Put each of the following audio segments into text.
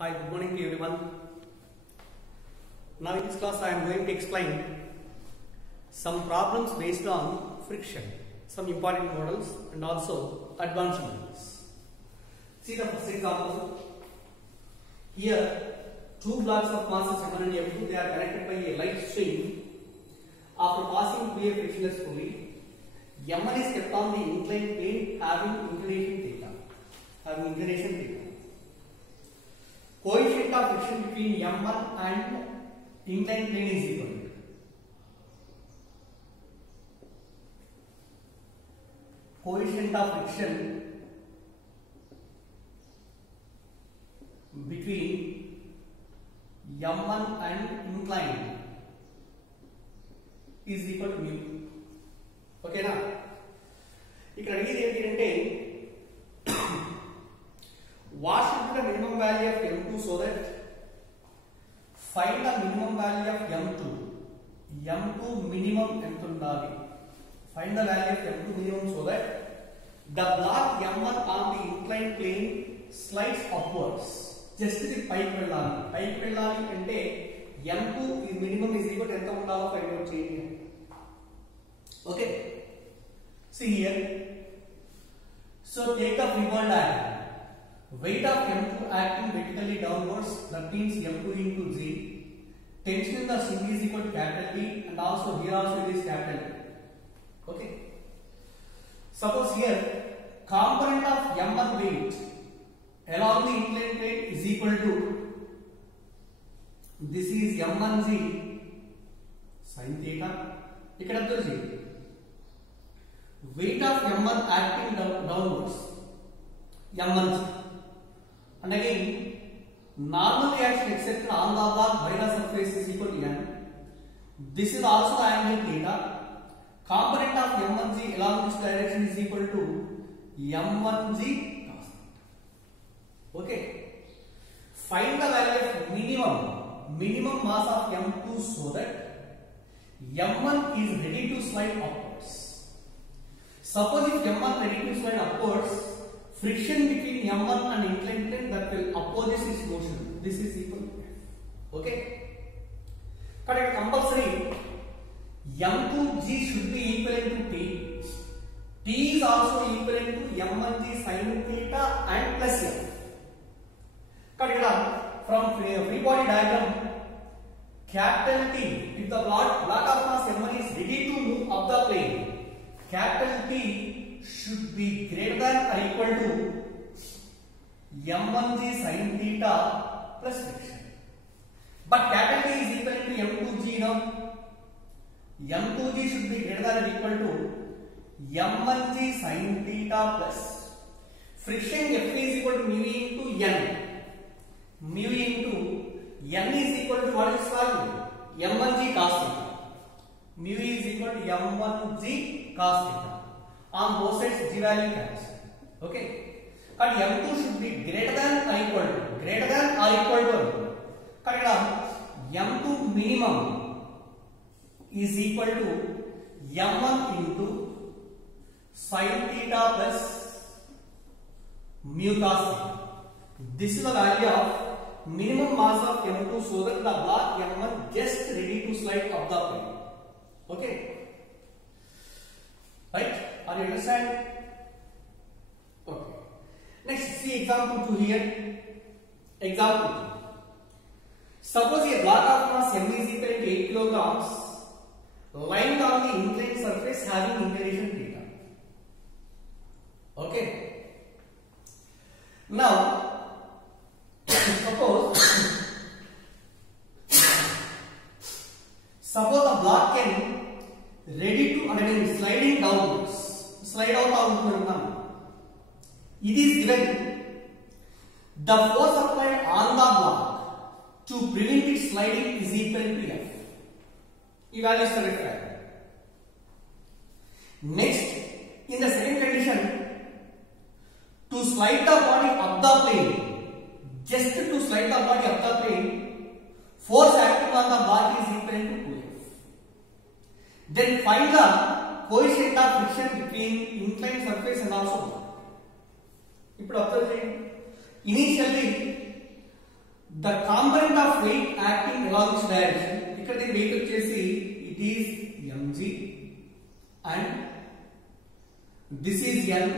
Hi, good morning to everyone. Now in this class I am going to explain some problems based on friction, some important models and also advanced models. See the first example. Here two blocks of masses M1 and M2, they are connected by a light string. After passing through a frictionless pulley, M1 is kept on the inclined plane having inclination theta. Coefficient of friction between M1 and inclined plane is equal to coefficient of friction between M1 and inclined is equal to mu. Okay na? ఇక్కడ అడిగేది ఏంటంటే what should be the minimum value of M2 so that find the minimum value of M2. M2 minimum ఎంత ఉండాలి? Find the value of M2 minimum so that the block M1 on the inclined plane slides upwards. Just the పైకి వెళ్ళాలి అంటే M2 minimum is equal to ఎంత ఉండాలో find out చేయండి. Okay, see here. So take the free ball diagram. Weight of M2 acting vertically downwards, that means M2 into G. Tension in the sink is equal to capital T, and also here also it is capital T. Okay. Suppose here component of M1 weight along the inclined plane is equal to, this is M1G sin theta. Here observe G. Weight of M1 acting downwards, M1G. And again, normal reaction etc. on the block by the surface is equal to N. This is also the angle theta. Component of M1G along this direction is equal to M1G cos theta. Okay. Find the value of minimum mass of M2 so that M1 is ready to slide upwards. Suppose if M1 ready to slide upwards, friction between M1 and inclined plane that will oppose its motion. This is equal to F. Okay. Correct. Compulsory M2G should be equivalent to T. T is also equivalent to M1G sin theta and plus F. Correct. From free body diagram, capital T, if the block of mass M1 is ready to move up the plane, capital T should be greater than or equal to M1G sin theta plus friction. But capital T is equal to M2G now. M2G should be greater than or equal to M1G sin theta plus friction. F is equal to mu into N. Mu into N is equal to what is value? M1G cos theta. Mu is equal to M1G cos theta. On both sides G value cancel. Okay. And M2 should be greater than or equal to M2 minimum is equal to M1 into sin theta plus mu cos theta. This is the value of minimum mass of M2 so that the block M1 just ready to slide up the plane. Okay. Right? Are you understand? Okay. Next, see example 2 here. Example 2. Suppose a block of mass M is equal to 8 kilograms lying on the inclined surface having inclination theta. Okay. Now, suppose the block can ready to sliding downwards. Slide out now. It is given the force applied on the block to prevent it sliding is equal to F. Evaluate the required. Next, in the second condition, to slide the body up the plane, just to slide the body up the plane, force acting on the block is equal to 2F. Then find the coefficient of friction between inclined surface and also block. ఇప్పుడు observe చేయండి. Initially the component of weight acting along this direction, ఇక్కడ దీని weight వచ్చేసి it is mg and this is n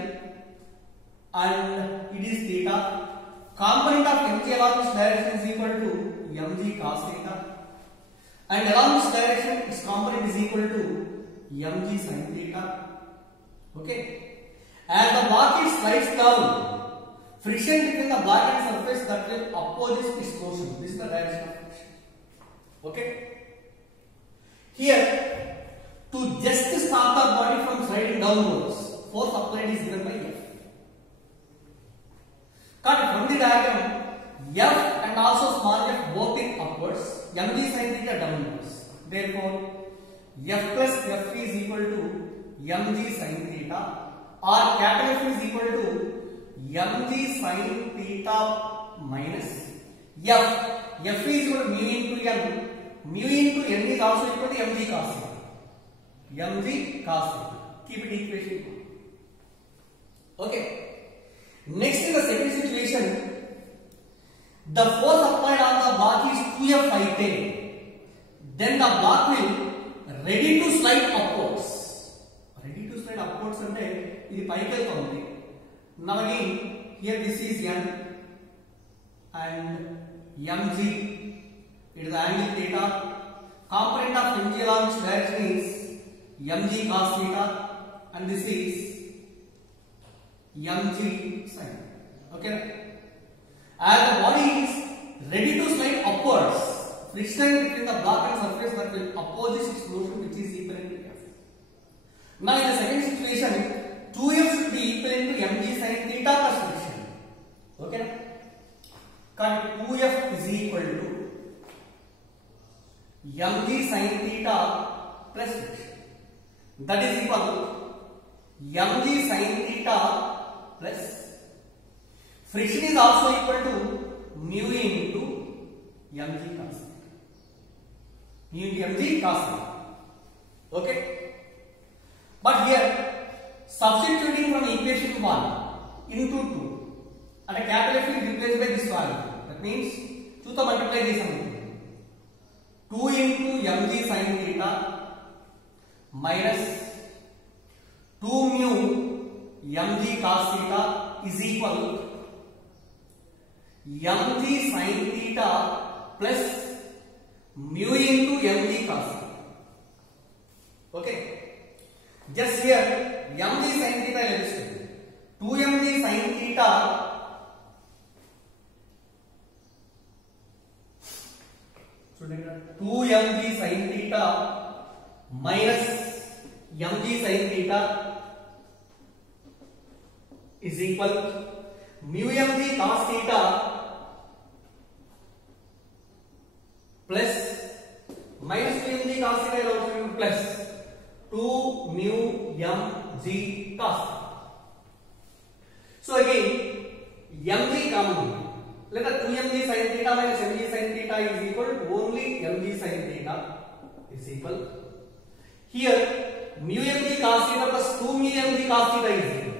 and it is theta. Component of mg along this direction is equal to mg cos theta and along this direction its component is equal to mg sin theta. Okay, as the block is slides down, friction between the block and surface that will oppose its motion. This is the direction of friction. Okay, here to just stop the body from sliding downwards, force applied is given by F. Cut from the diagram, F and also small f both in upwards, mg sin theta downwards. Therefore, F plus F is equal to mg sin theta, or capital F is equal to mg sin theta minus F. F is equal to mu into n. Mu into n is also equal to mg cos theta. Mg cos theta. Keep it equation. Okay. Next, in the second situation, the force applied on the block is 2F I10. Then the block will ready to slide upwards. Ready to slide upwards ante idi paiki veltundi. Now again, here this is n and mg. It is the angle theta. Component of mg along this direction is mg cos theta and this is mg sin. Okay. As the body is ready to slide upwards, friction between the block and surface that will oppose its motion, which is equivalent to F. Now in the second situation, 2F should be equivalent to mg sin theta plus friction. Okay. Cut 2F is equal to mg sin theta plus friction. That is equal to mg sin theta plus friction is also equal to mu into mg cos theta. Mu into mg cos theta. Okay. But here, substituting from equation 1 into 2, and a capital F is replaced by this value. That means 2 to multiply this amount. 2 into mg sin theta minus 2 mu mg cos theta is equal to mg sin theta plus mu into mg cos theta. Okay. Just here mg sin theta is 2 mg sin theta two mg sin theta minus mg sin theta is equal mu mg cos theta plus minus mu mg cos theta is also plus 2 mu mg cos theta. So again mg common. Let us 2 mg sin theta minus mg sin theta is equal to only mg sin theta is equal. Here mu mg cos theta plus 2 mu mg cos theta is equal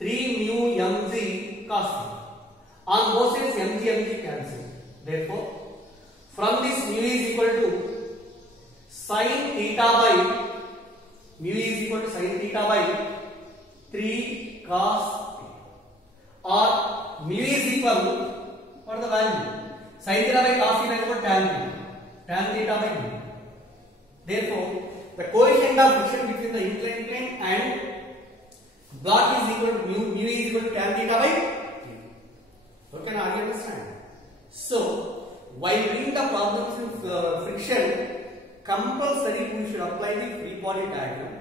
3 mu mg cos theta. On both sides mg cancel. Therefore, from this mu is equal to sin theta by mu is equal to sin theta by 3 cos theta. Or mu is equal to what is the value? Sin theta by cos theta is equal to tan theta. Tan theta by mu. Therefore, the coefficient of friction between the inclined plane and block is equal to mu. Mu is equal to tan theta by theta. Okay, now you understand. So, while doing the problems with friction, compulsory we should apply the free body diagram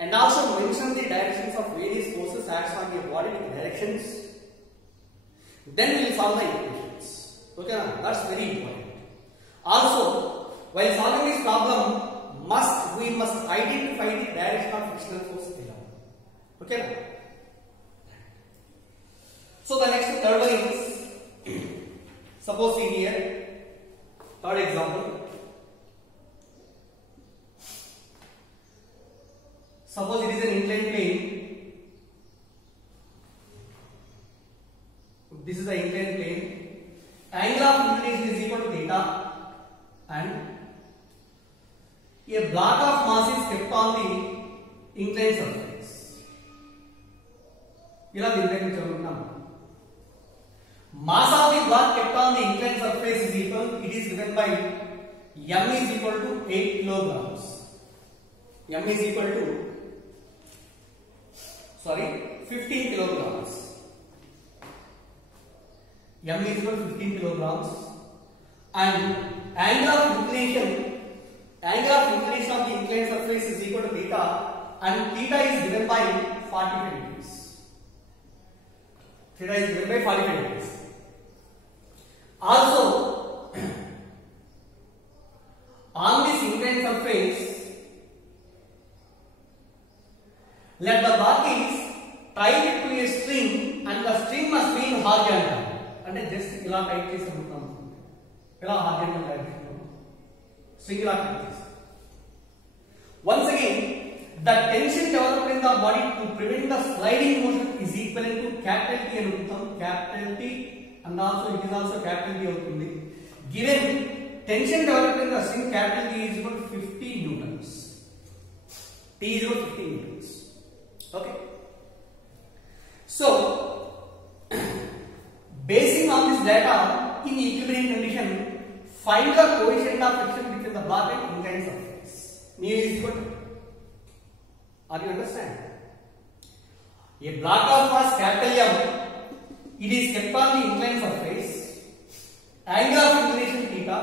and also mention the directions of various forces acts on your body with directions. Then we will solve the equations. Okay, that's very important. Also, while solving this problem, we must identify the direction of frictional force below. Okay. So the next third one is, suppose see here, third example. Suppose it is an inclined plane. This is the inclined plane. angle of inclination is equal to theta, and a block of mass is kept on the inclined surface. ఇలా దీన్ని చదువుతున్నాం. Mass of the block kept on the inclined surface is equal, it is given by m is equal to 8 kilograms. M is equal to 15 kilograms. M is equal to 15 kilograms, and angle of inclination of the inclined surface is equal to theta, and theta is given by 45 degrees. Theta is given by 45 degrees. Also, on this inclined surface, let the block is tied to a string, and the string must be in horizontal. అంటే just ఇలా type చేసి అనుకుంటాం, ఇలా horizontal direction string ఇలా type చేసి. Once again, the tension developed in the body to prevent the sliding motion is equivalent to capital T అనుకుంటాం, capital T, and also it is also capital T అవుతుంది. Given tension developed in the string capital T is equal to 50 newtons. T is equal to 50 newtons. Okay. So, basing on this data, in equilibrium condition, find the coefficient of friction between the block and inclined surface. Mu is equal to, are you understand? A block of mass capital M, it is kept on the inclined surface, angle of inclination theta,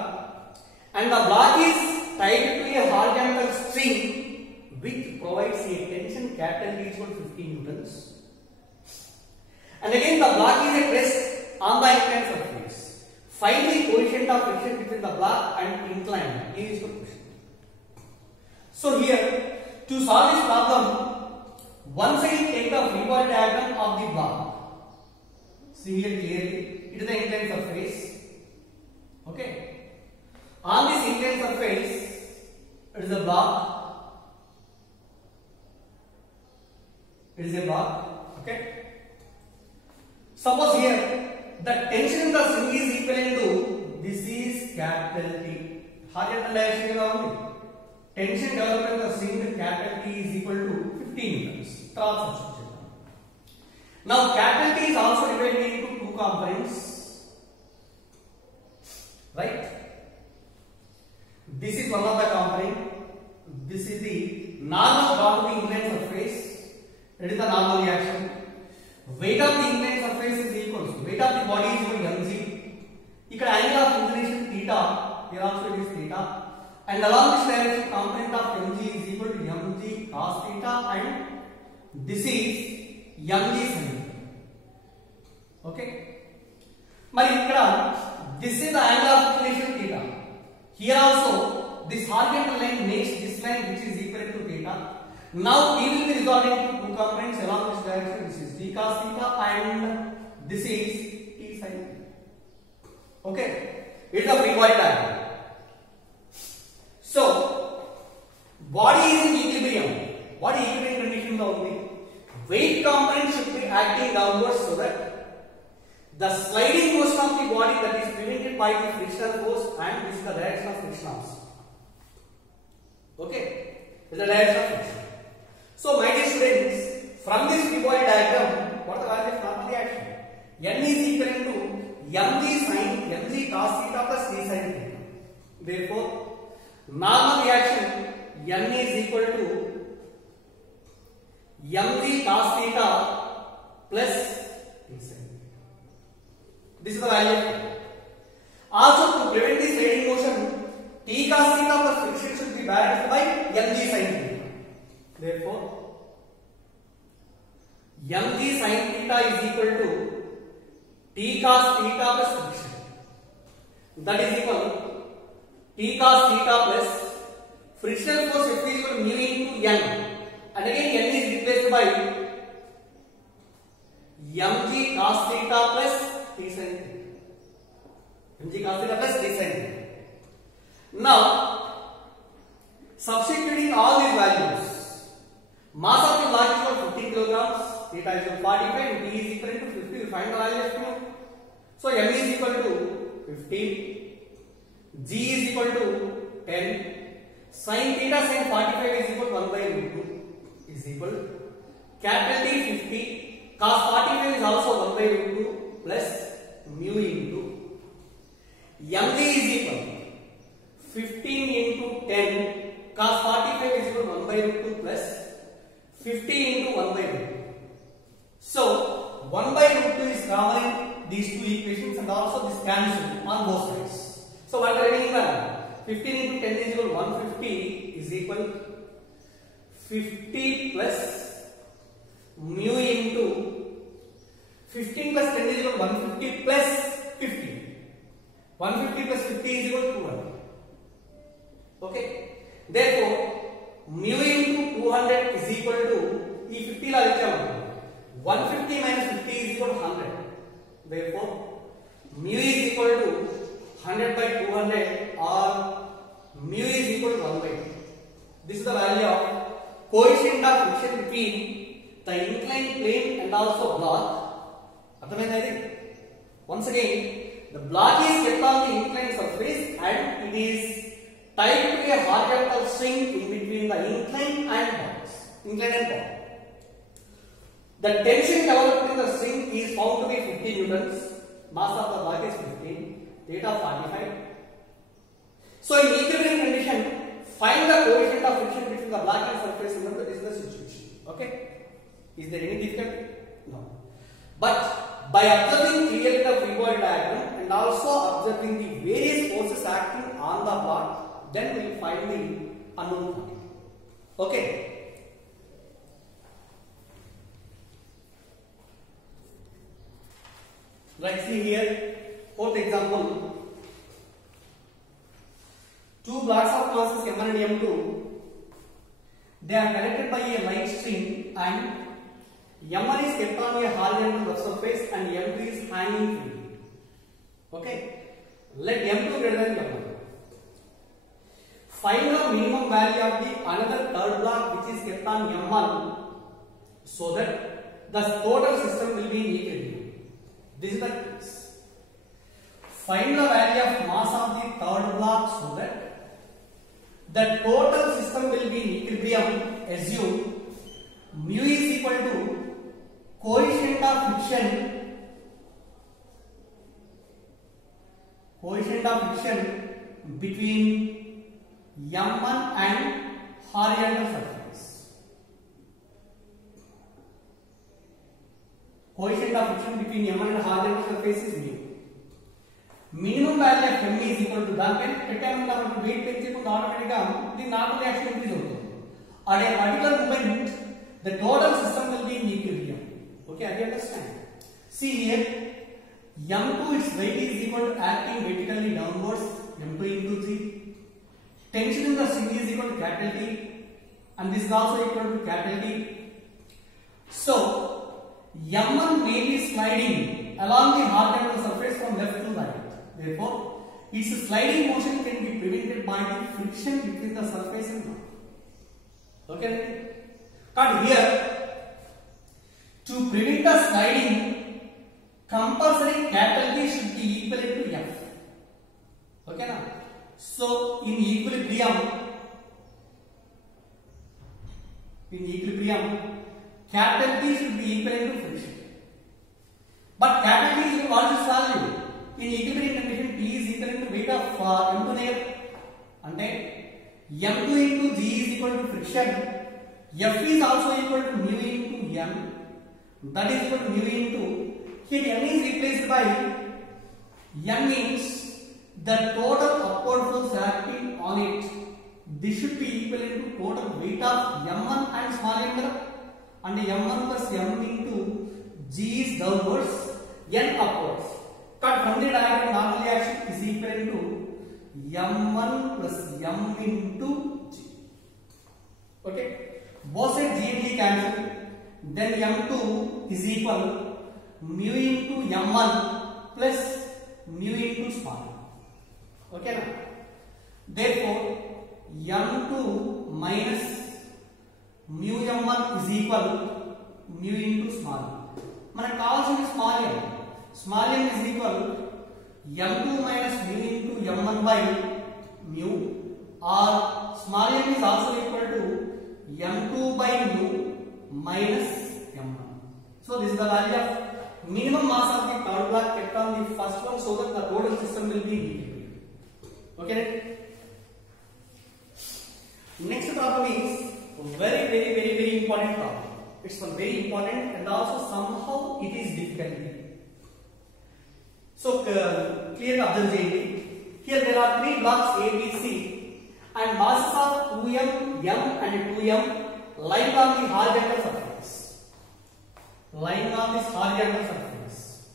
and the block is tied to a horizontal string which provides a tension capital T is equal to 50 newtons. And again, the block is at rest on the inclined surface. Find the coefficient of friction between the block and inclined. Here is the question. So here, to solve this problem, once again take the free body diagram of the block. See here clearly, it is the inclined surface. Okay. On this inclined surface, it is a block. It is a block. Okay. Suppose here the tension in the string is equivalent to, this is capital T. Horizontal direction ఎలా ఉంది? Tension developed in the string capital T is equal to 15 newtons. తర్వాత substitute చేద్దాం. Now capital T is also divided into two components. Right? This is one of the component. This is the normal bond to the inclined surface. It is the normal reaction. Weight of the inclined surface is equal to weight of the body is equal to mg. Ikkada angle of inclination theta, here also it is theta, and along this direction component of mg is equal to mg cos theta, and this is mg sin. Okay. Mari ikkada this is the angle of inclination theta. Here also this horizontal line makes this line which is equal to theta. Now we will be resolving to two components along this direction. This is d cos theta and this is t sin theta. Okay, it is a free body diagram. So body is in equilibrium. Body equilibrium condition lo undi. Weight component should be acting downwards so that the sliding motion of the body that is prevented by the frictional force, and this is the direction of friction also. Okay, this is the direction of friction. So my dear students, from this free body diagram, what is the value of normal reaction? N is equal to mg cos theta plus t sin theta. Therefore, normal reaction N is equal to mg cos theta plus t sin theta. This is the value. Also, to prevent this sliding motion, t cos theta plus friction should be balanced by mg sin theta. Therefore, mg sin theta is equal to t cos theta plus friction. That is equal to t cos theta plus frictional force F is equal to mu into n. And again n is replaced by mg cos theta plus t sin theta. mg cos theta plus t sin theta. Now, substituting all these values, mass of the block is equal to 15 kilograms, theta is equal to 45, and t is equal to 50. We find the value of mu. So m is equal to 15, g is equal to 10, sin theta sin 45 is equal to 1 by root 2 is equal capital T 50, cos 45 is also 1 by root 2 plus mu into mg is equal 15 into 10 cos 45 is equal to 1 by root 2 plus 50 into 1 by root 2. So 1 by root 2 is common in these two equations and also this cancel on both sides. So what are we doing now? 15 into 10 is equal to 150 is equal 50 plus mu into 15 plus 10 is equal to 150 plus 50. 150 plus 50 is equal to 200. Okay. Therefore, mu into 200 is equal to 50 la 150 minus 50 is equal to 100. Therefore, mu is equal to 100 by 200 or mu is equal to 1 by 2. This is the value of coefficient of friction between the inclined plane and also block. Once again, the block is kept on the inclined surface and it is tied to a horizontal string in between the incline and box. The tension developed in the string is found to be 50 newtons. Mass of the block is 15. Theta 45. So in equilibrium condition, find the coefficient of friction between the block and surface. Remember, this is the situation. Okay? Is there any difficulty? No. But by observing clearly the free body diagram and also observing the various forces acting on the block, then we will find the unknown quantity. Okay? Right, see here, fourth example. Two blocks of masses M1 and M2, they are connected by a light string and M1 is kept on a horizontal surface and M2 is hanging free. Okay, let M2 greater than M1. Find the minimum value of the another third block which is kept on M1 so that the total system will be in equilibrium. This is the case. Find the value of mass of the third block so that the total system will be in equilibrium. Assume mu is equal to coefficient of friction between M1 and horizontal surface. Coefficient of friction between M1 and horizontal surface is mu. Minimum value of M is equal to that when weight పెంచుకుంటూ automatically the normal reaction increase అవుతుంది. At a particular moment, the total system will be in equilibrium. Okay, I understand. See here, M2 its weight is equal to acting vertically downwards, M2 into G. Tension in the string is equal to capital T, and this is also equal to capital T. So, M1 may be sliding along the horizontal surface from left to right. Therefore, its sliding motion can be prevented by the friction between the surface and block. Okay? But here, to prevent the sliding, compulsory capital T should be equivalent to F. Okay now? So, in equilibrium, capital T should be equivalent to friction. But capital T is what is value? In equilibrium condition, T is equivalent to weight of M2 near. And M2 into G is equal to friction. F is also equal to mu into M. That is equal to mu into. Here M is replaced by M means the total upward force acting on it. This should be equivalent to total weight of M1 and small m, and M1 plus M into G is downwards, N upwards. Cut from the diagram, normal reaction is equivalent to M1 plus M into G. Okay. Both sides G and G cancel. Then M2 is equal mu into M1 plus mu into small. Okay now. Therefore, M2 minus mu M1 is equal mu into small. మనకు కావాల్సిన small m. Small m is equal m2 minus mu into m1 by mu, or small m is also equal to m2 by mu minus m1. So this is the value of minimum mass of the third block kept on the first one, so that the total system will be equilibrium. Okay. Next problem is very important problem. It's one very important, and also somehow it is difficult. So clearly observe it. Here there are three blocks A, B, C, and masses of 2m, m, and 2m lying on the horizontal surface. Lying on this horizontal surface.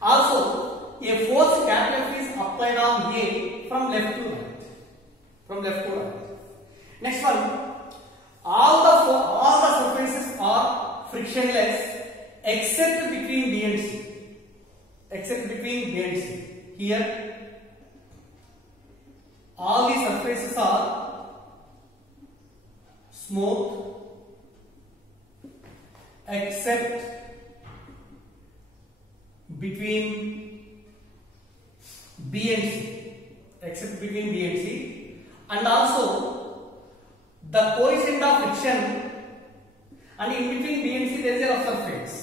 Also, a force capital F is applied on A from left to right. From left to right. Next one, all the surfaces are frictionless except between B and C. Except between B and C. Here, all the surfaces are smooth except between B and C. Except between B and C. And also the coefficient of friction, and in between B and C there is a rough surface.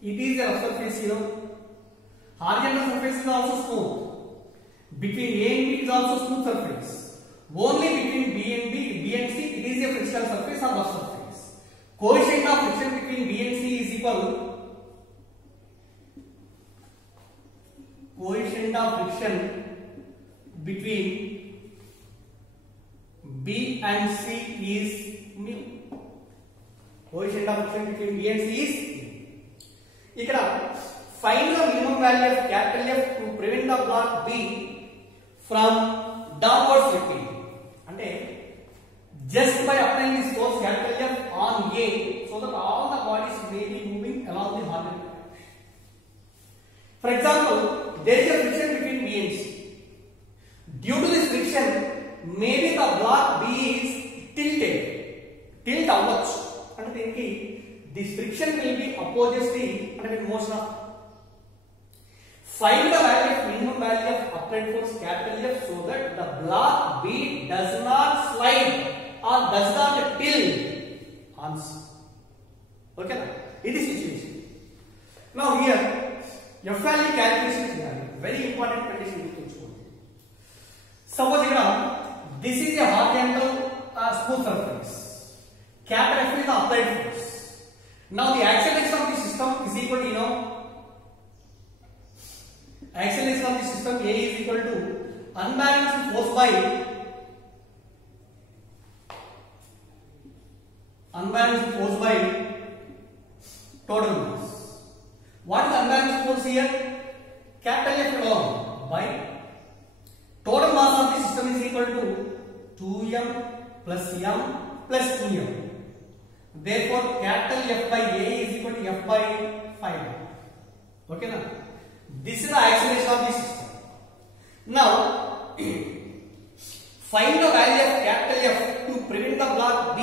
It is a rough surface, you know. Horizontal surface is also smooth. Between A and B is also smooth surface. Only between B and C it is a frictional surface or rough surface. Coefficient of friction between B and C is equal. Coefficient of friction between B and C is mu. Coefficient of friction between B and C is mu. Here, find the minimum value of capital F to prevent the block B from downward slipping. And just by applying this force capital F on A, so that all the bodies may be moving along the horizontal axis. For example, there is a friction between B and C. Due to this friction, maybe the block B is tilted. Tilt outwards. And this friction will be opposes the motion of. Find the value of minimum value of applied force capital F so that the block B does not slide or does not tilt on C. Okay, it is situation. Now here, F value calculation is done. Very important condition. Suppose this is a horizontal smooth surface. Capital F is the applied force. Now the acceleration of the system is equal to acceleration of the system A is equal to unbalanced force by total mass. What is unbalanced force here? Capital F alone by total mass of the system is equal to 2m plus m plus 2m. Therefore, capital F by A is equal to F by 5. Okay, now this is the acceleration of the system. Now, find the value of capital F to prevent the block B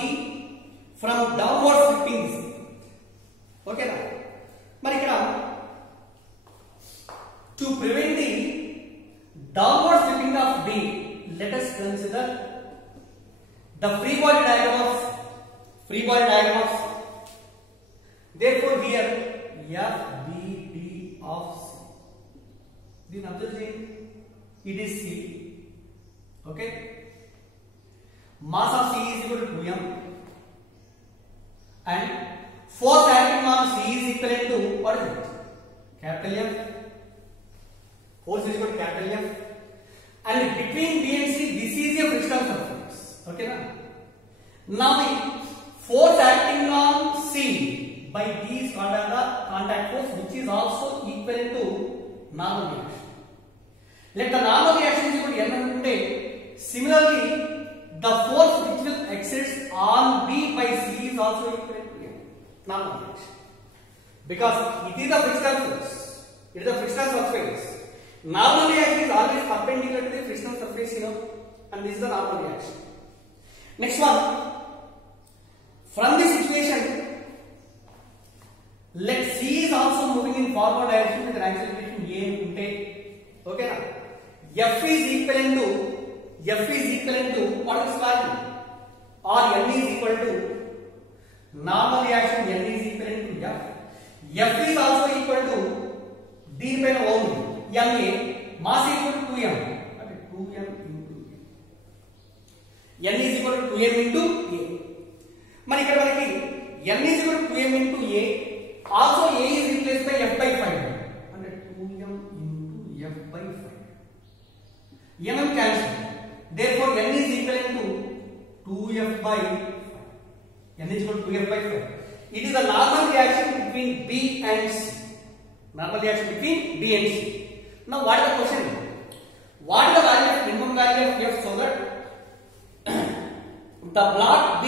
from downward slipping. Okay, now, to prevent the downward slipping of B, let us consider the free body diagram of Therefore, here F B D of C. Then observe it is C. Okay. Mass of C is equal to 2m, and force acting on C is equivalent to what is it? Capital F. Force is equal to capital F, and between B and C, this is a frictional surface. Okay, now the force acting on C by D is called as the contact force, which is also equivalent to normal reaction. Let the normal reaction is equal to N. Similarly, the force which will exert on B by C is also equivalent to N. Normal reaction. Because it is a frictional force. It is a frictional surface. Normal reaction is always perpendicular to the frictional surface, and this is the normal reaction. Next one. From this situation, let C is also moving in forward direction with an acceleration A Okay na? F is equivalent to what is value? Or N is equal to normal reaction, N is equivalent to F. F is also equal to దీనిపైన only Ma, mass is equal to 2m. Okay, 2m into A. N is equal to 2m into A. మరి ఇక్కడ మనకి N is equal to 2m into A. Also A is replaced by F by 5. అంటే 2m into F by 5. M cancel. Therefore N is equivalent to 2F by 5. N is equal to 2F by 5. It is a normal reaction between B and C. Normal reaction between B and C. Now what is the question? What is the value of minimum value of F so that the block B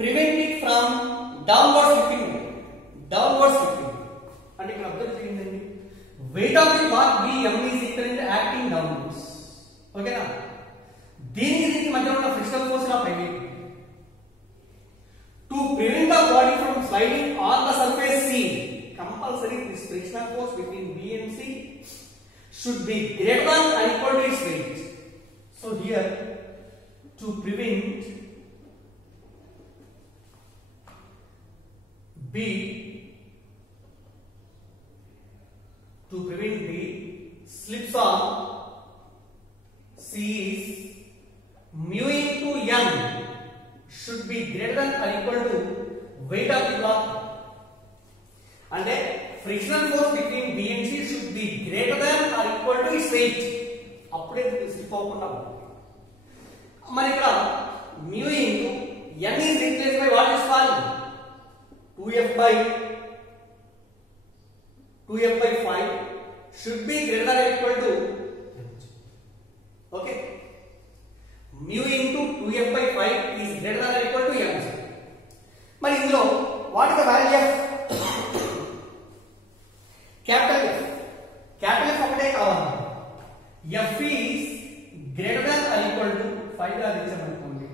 prevent it from downward slipping? And you can observe the weight of the block B M is equivalent to acting downwards. Okay na? దీనికి మధ్య ఉన్న frictional force గా పైకి to prevent the body from sliding on the surface C, compulsory this frictional force between B and C should be greater than or equal to its weight. So here to prevent B slips on C is mu into N should be greater than or equal to weight of the block. And the frictional force between B and C should be greater than or equal to its weight. అప్పుడే slip అవ్వకుండా మరి ఇక్కడ mu into N is replaced by what is called 2F by 5 should be greater than or equal to okay. Mu into 2F by 5 is greater than or equal to M. మరి ఇందులో what is the value of capital F? Capital F ఒకటే కావాలి. F is greater than or equal to 5 గా ఇచ్చామనుకోండి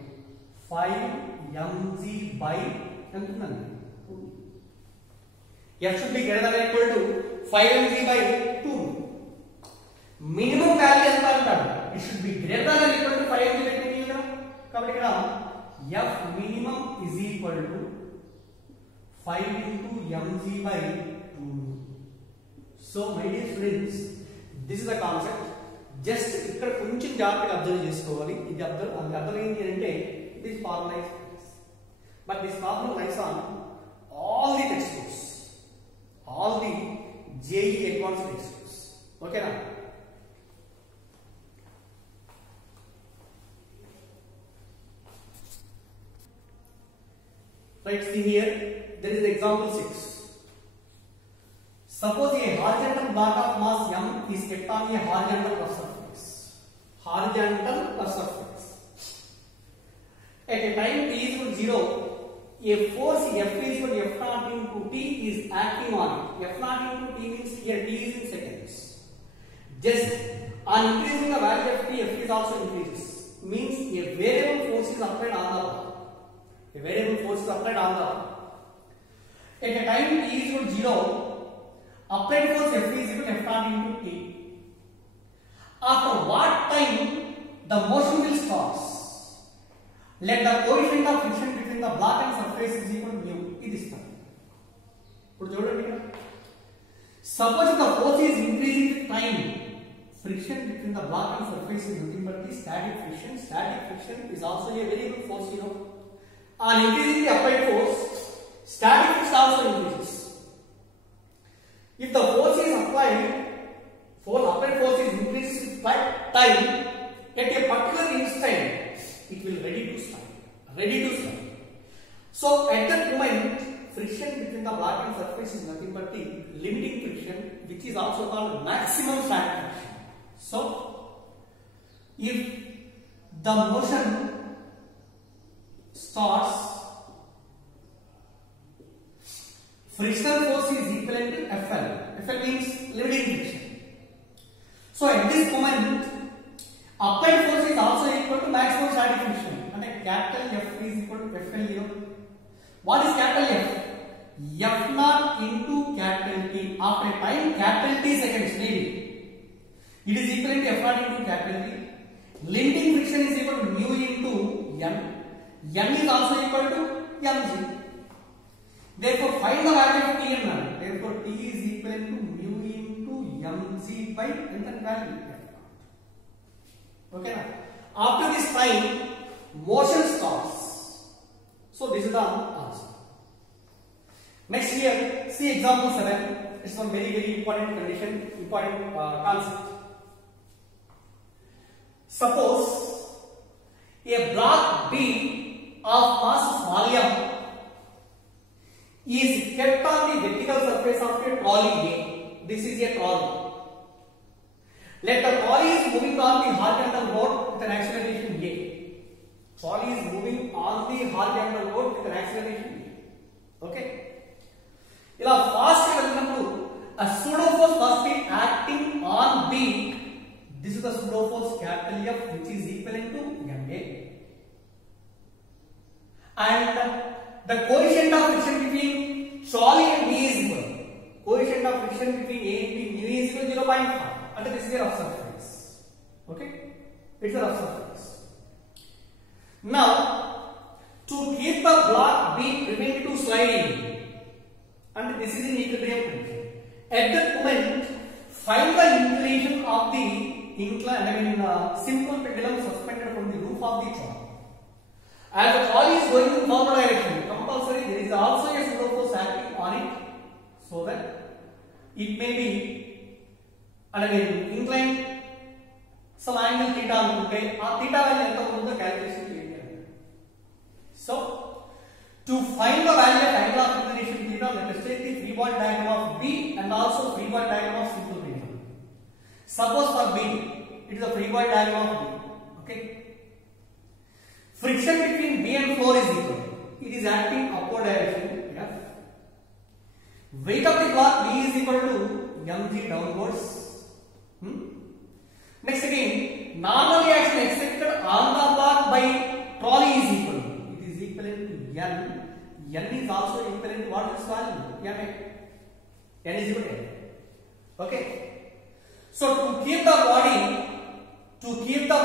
5 mg by ఎంత ఉందండి? F should be greater than or equal to 5 mg by 2. Minimum value ఎంత అంటాడు? It should be greater than or equal to 5 mg by 2 కదా. కాబట్టి ఇక్కడ F minimum is equal to 5 into mg by 2. So my dear students, this is the concept. Just ఇక్కడ కొంచెం జాగ్రత్తగా observe చేసుకోవాలి. ఇది అబ్జర్వ్ ఏంటి అంటే it is formalized, but this problem lies on all the textbooks, all the JEE advanced textbooks. Okay na? Right, see here, there is example 6. Suppose a horizontal block of mass M is kept on a horizontal surface. At a time t is equal to 0, a force F is equal to F naught into T is acting on it. F naught into T means here T is in seconds. Just on increasing the value of T, F is also increases. Means a variable force is applied on the block. At a time t is equal to 0, applied force F is equal to F naught into T. After what time the motion will start? Let the coefficient of friction between the block and surface is equal to mu. It is fine. Suppose the force is increasing with time, friction between the block and surface is nothing but the static friction. Static friction is also a variable force, you know. On increasing the applied force, static force also increases. If the force is applied, applied force is increased with time, at a particular instant, it will ready to start. So at that moment, friction between the block and surface is nothing but the limiting friction, which is also called maximum static friction. So if the motion starts, frictional force is equivalent to FL. FL means limiting friction. So at this moment, applied force is also equal to maximum static friction. And capital F is equal to FL here. What is capital F? F naught into capital T. After time capital T seconds maybe. It is equivalent to F naught into capital T. Limiting friction is equal to mu into N. N is also equal to mg. Therefore, find the value of T and N. Therefore, T is equivalent to mu into mg by n value. Okay. After this time, motion stops. So this is the answer. Next here, see example 7. It's one very important condition, important concept. Suppose a block B of mass small m is kept on the vertical surface of a trolley A. This is a trolley. Let the trolley is moving on the horizontal road with an acceleration A. Trolley is moving on the horizontal road with an acceleration A. Okay. ఇలా fast వెళ్ళినప్పుడు a pseudo force must be acting on B. This is the pseudo force capital F, which is equivalent to ma. And the coefficient of friction between trolley and B is equal. Coefficient of friction between A and B mu is equal to 0.5. And this is a rough surface. Okay, it's a rough surface. Now, to keep the block B prevented to sliding, and this is in equilibrium condition. At that moment, find the inclination of the simple pendulum suspended from the roof of the trolley. As the trolley is going in forward direction, compulsory there is also a pseudo force acting on it, so that it may be inclined some angle theta అనుకుంటే ఆ theta value ఎంత ఉంటుందో calculation చేయాలి. So to find the value of angle of inclination theta, let us take the free body diagram of B and also free body diagram of simple pendulum. Suppose for B, it is a free body diagram of B. Okay. Friction between B and floor is equal. It is acting upward direction. F. Weight of the block B is equal to mg downwards. Next again, normal reaction expected on the block by trolley is equal. It is equivalent to N. N is also equivalent to what is value? N. N is equal to N. Okay. So to keep the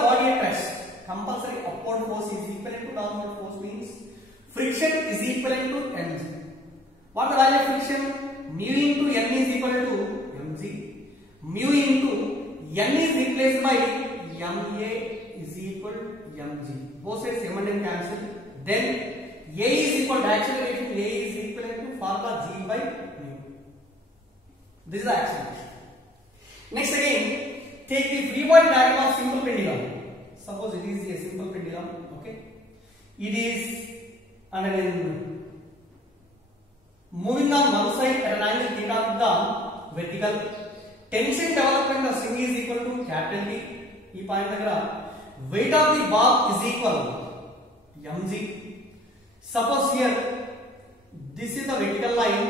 body at rest, compulsory upward force is equivalent to downward force, means friction is equivalent to mg. What the value of friction? Mu into n is equal to mg. Mu into n is replaced by ma is equal to mg. Both sides m and n cancel. Then a is equal to acceleration. A is equivalent to formula g by mu. This is the acceleration. Next again, take the free body diagram of simple pendulum. Suppose it is a simple pendulum. Okay, it is moving on one side at an angle theta with the vertical. Tension development of string is equal to capital T. E point daggara weight of the bob is equal mg. Suppose here this is the vertical line.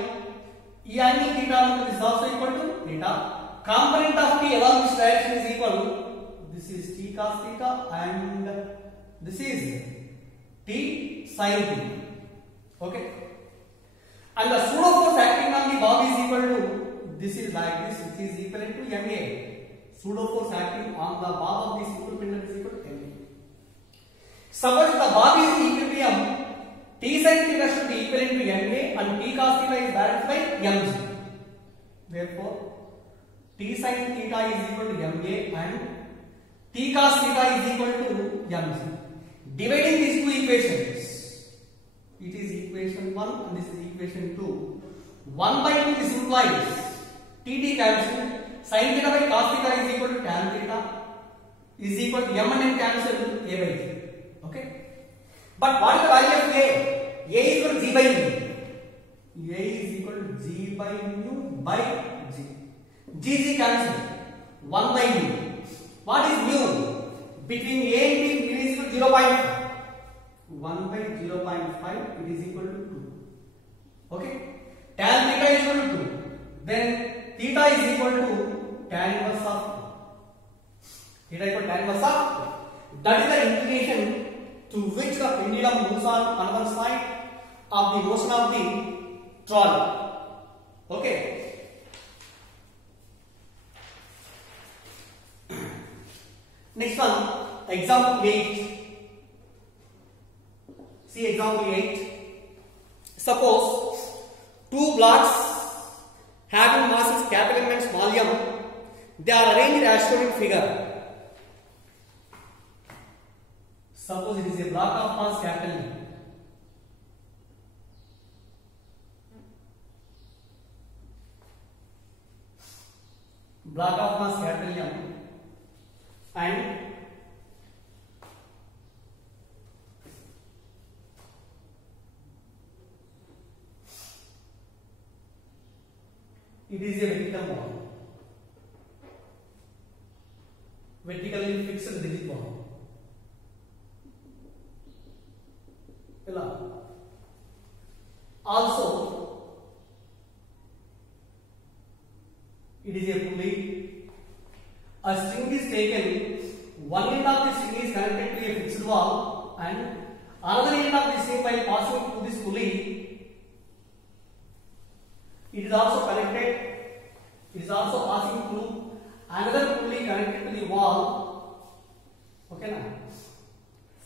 E angle theta is also equal to theta. Component of T along this direction is equal. This is T cos theta and this is T sin theta. Okay. And the pseudo force acting on the bob is equal to, this is like this, which is equivalent to ma. Pseudo force acting on the bob of the simple pendulum is equal to ma. Suppose the bob is equilibrium, T sin theta should be equivalent to ma and T cos theta is balanced by mg. Therefore, T sin theta is equal to ma and T cos theta is equal to mg. Dividing these two equations, it is equation 1 and this is equation 2. 1 by 2 this implies Tt cancel, sin theta by cos theta is equal to tan theta is equal to m and n cancel a by g. Okay. But what is the value of a? A is equal to g by mu. A is equal to g by mu by g. G cancel. 1 by mu. What is mu? Between a and b, mu is equal to 0.5. 1 by 0.5, it is equal to 2. Okay. Tan theta is equal to 2. Then theta is equal to tan inverse of 2. Theta equal to tan inverse of 2. That is the inclination to which the pendulum moves on one side of the motion of the trolley. Okay. Next one, example 8. See example 8. Suppose two blocks having masses capital M and small m, they are arranged as shown in figure. Suppose it is a block of mass capital M. Block of mass capital M and it is a vertical bond, vertically fixed rigid bond. Also, it is a pulley. A string is taken. One end of the string is connected to a fixed wall, and another end of the string, while passing through this pulley, it is also connected. It is also passing through another pulley connected to the wall. Okay, now.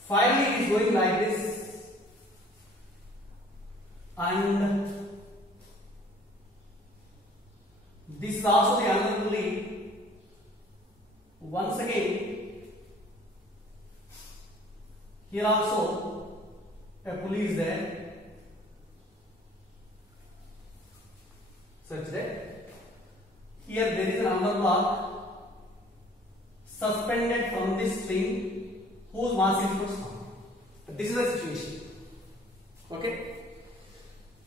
Finally, it is going like this, and this is also the another pulley. Once again, here also a pulley is there, such that here there is another block suspended from this string whose mass is equal to small. This is the situation. Okay.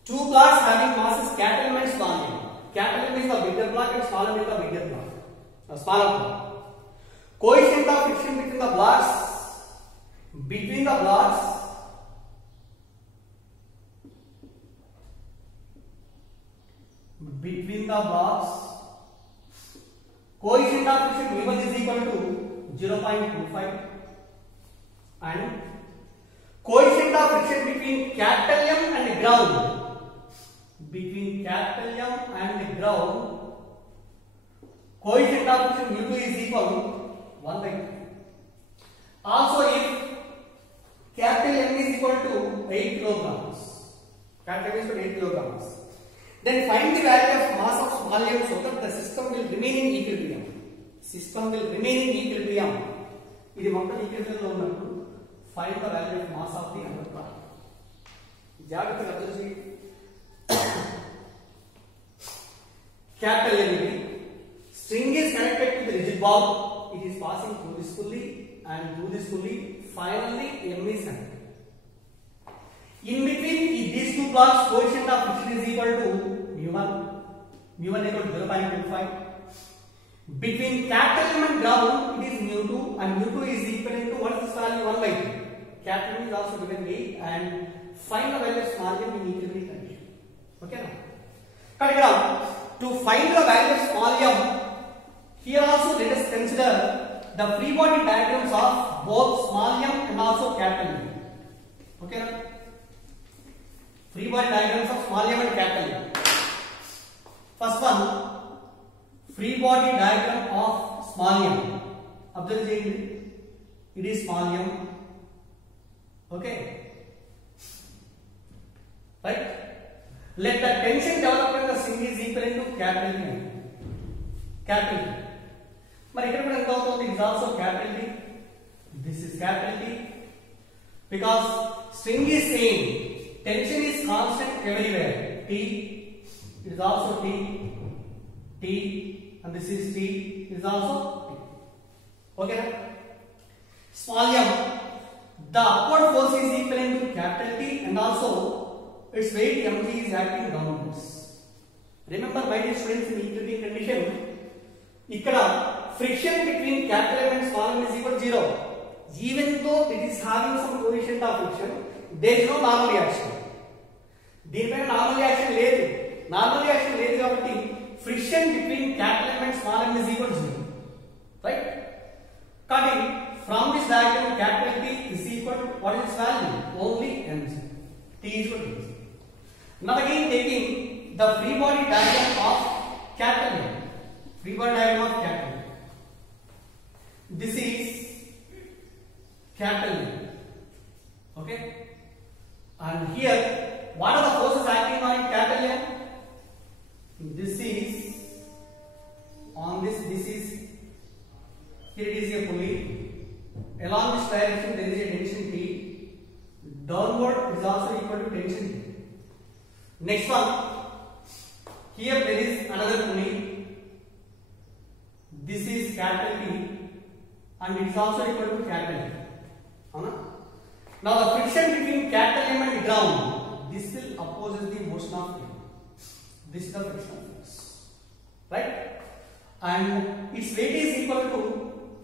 Two blocks having masses capital M and small m. Capital M is the bigger block and small m is the bigger block. Smaller block. Coefficient of friction between the blocks. Between the blocks. Between the blocks. Coefficient of friction V1 is equal to 0.25 and coefficient of friction between capital M and ground. Between capital M and ground, coefficient of friction mu2 is equal to 1/2. Also, if capital M is equal to 8 kilograms, capital M is equal to 8 kilograms, then find the value of mass of small m so that the system will remain in equilibrium. System will remain in equilibrium. ఇది మొత్తం equilibrium లో ఉన్నప్పుడు find the value of mass of the other block. జాగ్రత్తగా అర్థం చేయండి. Capital M, string is connected to the rigid ball. It is passing through this pulley and through this pulley. Finally, M is connected. In between these two blocks, coefficient of friction is equal to mu1. Mu1 equal to 0.25. Between capital M and ground, it is mu2, and mu2 is equal to what is this value? 1/2. Capital M is also given 8, and find the value of small m in equilibrium condition. Okay, now. Cut it out. To find the value of small m, here also let us consider the free body diagrams of both small m and also capital M. Okay, now. Free body diagrams of small m and capital M. First one, free body diagram of small m. Observe cheyandi. It is small m. Okay. Right? Let the tension developed in the string is equivalent to capital M. Capital M. But here we it is also capital D. This is capital D. Because string is same. Tension is constant everywhere. T. It is also T. T. And this is T. It is also T. Okay. Small m. The upward force is equivalent to capital T, and also its weight mg is acting downwards. Remember, my dear students, in equilibrium condition, ikkada friction between capital M and small m is equal to 0. Even though it is having some coefficient of friction, there is no normal reaction. దీనిపైన normal reaction లేదు. Normal reaction లేదు కాబట్టి friction between capital M and small m is equal to 0. Right? Cutting from this diagram, capital T is equal to what is its value? Only mg. T is equal to mg. Now again taking the free body diagram of capital M. Free body diagram of capital M. This is Here it is a pulley. Along this direction there is a tension T. Downward is also equal to tension T. Next one. Here there is another pulley. This is capital T and it is also equal to capital T. Now the friction between capital M and ground, this will opposes the motion of M. This is the frictional force, right? And its weight is equal to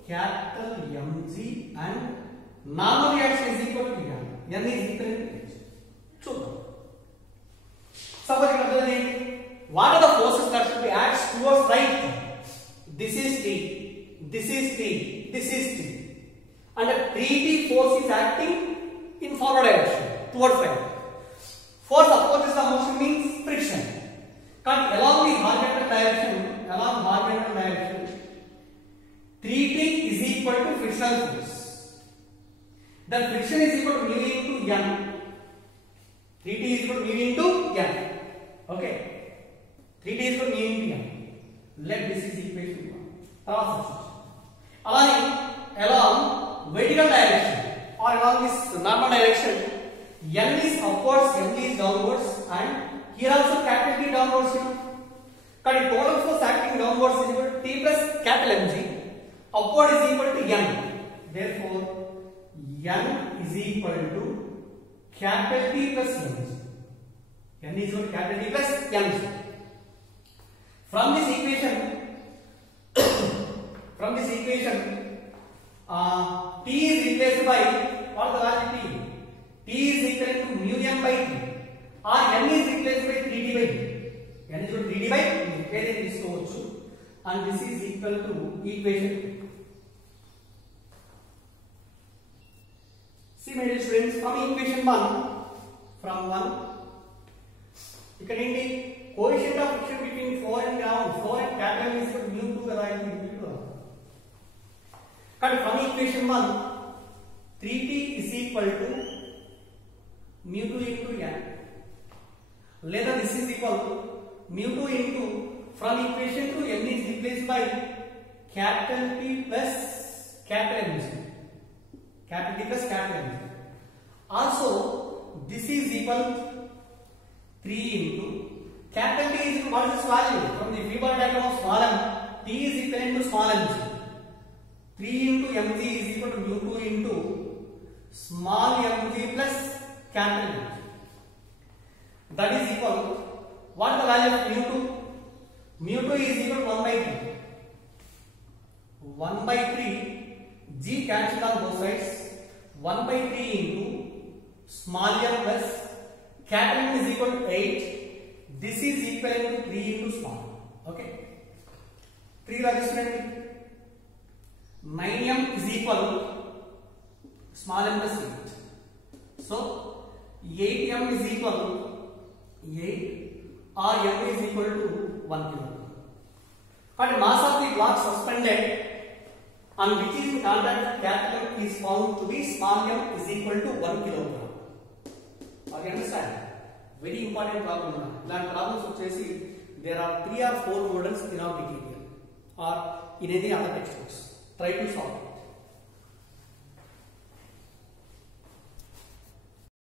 capital Mg and normal reaction is equal to N. N is equal to H. So, what are the forces that should be acts towards right? This is T, this is T, this is T. And a 3T force is acting in forward direction, towards right. Force opposes the motion means friction. Cut along the horizontal direction, 3T is equal to frictional force. Then friction is equal to mu into N. 3T is equal to mu into N. Okay. 3T is equal to mu into N. Let this is equation 1. Along vertical direction or along this normal direction, N is upwards, M is downwards, and here also capital T downwards. Cut total force acting downwards is equal to T plus capital Mg. Upward is equal to N. Therefore, N is equal to capital T plus Mg. N is equal to capital T plus Mg. From this equation, T is replaced by what the value T? T is equal to mu M by T. Or N is replaced by 3D by T. N is equal to 3D by T. And this is equal to equation. See my dear students, from equation 1, you can indicate coefficient of friction between 4 and ground. 4 and capital is equal to mu 2 the value mu 2. From equation 1, 3T is equal to mu 2 into N. Later this is equal to mu 2 into, from equation 2, N is replaced by capital T plus capital M. Capital T plus capital M. Also, this is equal to 3 into capital T is equal to what is this value? From the free body diagram of small m, T is equivalent to small mg. 3 into mg is equal to mu 2 into small mg plus capital mg. That is equal to what is the value of mu 2? Mu 2 is equal to 1 by 3. 1 by 3, g cancelled on both sides. 1 by 3 into small m plus capital M is equal to 8. This is equivalent to 3 into small. Okay. 3 register 9m is equal to small m plus 8. So 8m is equal to 8 or m is equal to 1 kg. But mass of the block suspended on which is in contact with capital M is found to be small m is equal to 1 kg. Or you understand? Very important problem. Land problems వచ్చేసి there are 3 or 4 models in our material or in any other textbooks. Try to solve it.